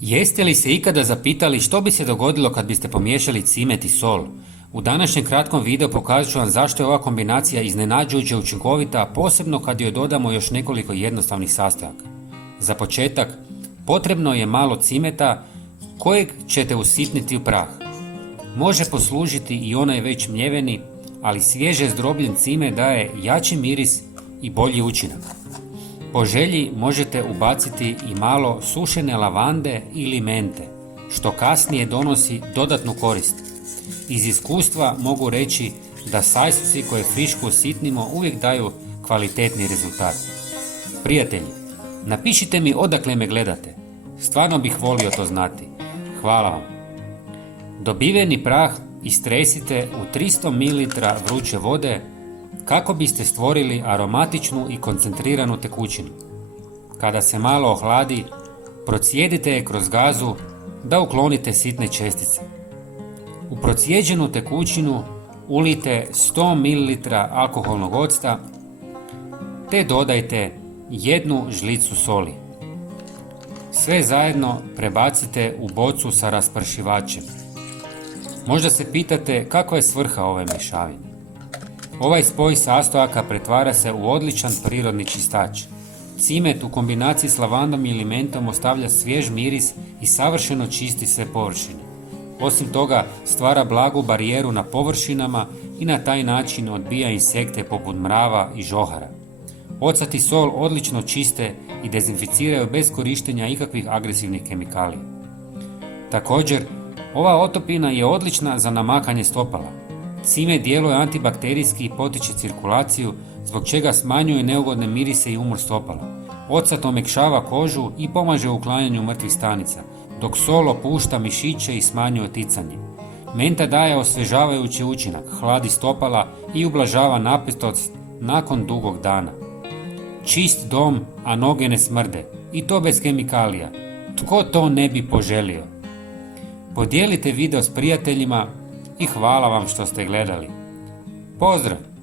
Jeste li se ikada zapitali što bi se dogodilo kad biste pomiješali cimet i sol? U današnjem kratkom videu pokazat ću vam zašto je ova kombinacija iznenađujuće učinkovita, posebno kad joj dodamo još nekoliko jednostavnih sastojaka. Za početak, potrebno je malo cimeta kojeg ćete usitniti u prah. Može poslužiti i onaj već mljeveni, ali svježe zdrobljen cimet daje jači miris i bolji učinak. Po želji možete ubaciti i malo sušene lavande ili mente, što kasnije donosi dodatnu korist. Iz iskustva mogu reći da sajsusi koje friško usitnimo uvijek daju kvalitetni rezultat. Prijatelji, napišite mi odakle me gledate. Stvarno bih volio to znati. Hvala vam. Dobiveni prah istresite u 300 ml vruće vode kako biste stvorili aromatičnu i koncentriranu tekućinu. Kada se malo ohladi, procijedite je kroz gazu da uklonite sitne čestice. U procijeđenu tekućinu ulijte 100 ml alkoholnog octa te dodajte 1 žlicu soli. Sve zajedno prebacite u bocu sa raspršivačem. Možda se pitate kakva je svrha ove mješavine. Ovaj spoj sastojaka pretvara se u odličan prirodni čistač. Cimet u kombinaciji s lavandom ili mentom ostavlja svjež miris i savršeno čisti sve površine. Osim toga, stvara blagu barijeru na površinama i na taj način odbija insekte poput mrava i žohara. Ocat i sol odlično čiste i dezinficiraju bez korištenja ikakvih agresivnih kemikalija. Također, ova otopina je odlična za namakanje stopala. Cimet djeluje antibakterijski i potiče cirkulaciju, zbog čega smanjuje neugodne mirise i umor stopala. Ocat omekšava kožu i pomaže u uklanjanju mrtvih stanica, dok sol opušta mišiće i smanjuje ticanje. Menta daje osvježavajući učinak, hladi stopala i ublažava napetost nakon dugog dana. Čist dom, a noge ne smrde, i to bez kemikalija. Tko to ne bi poželio? Podijelite video s prijateljima i hvala vam što ste gledali. Pozdrav!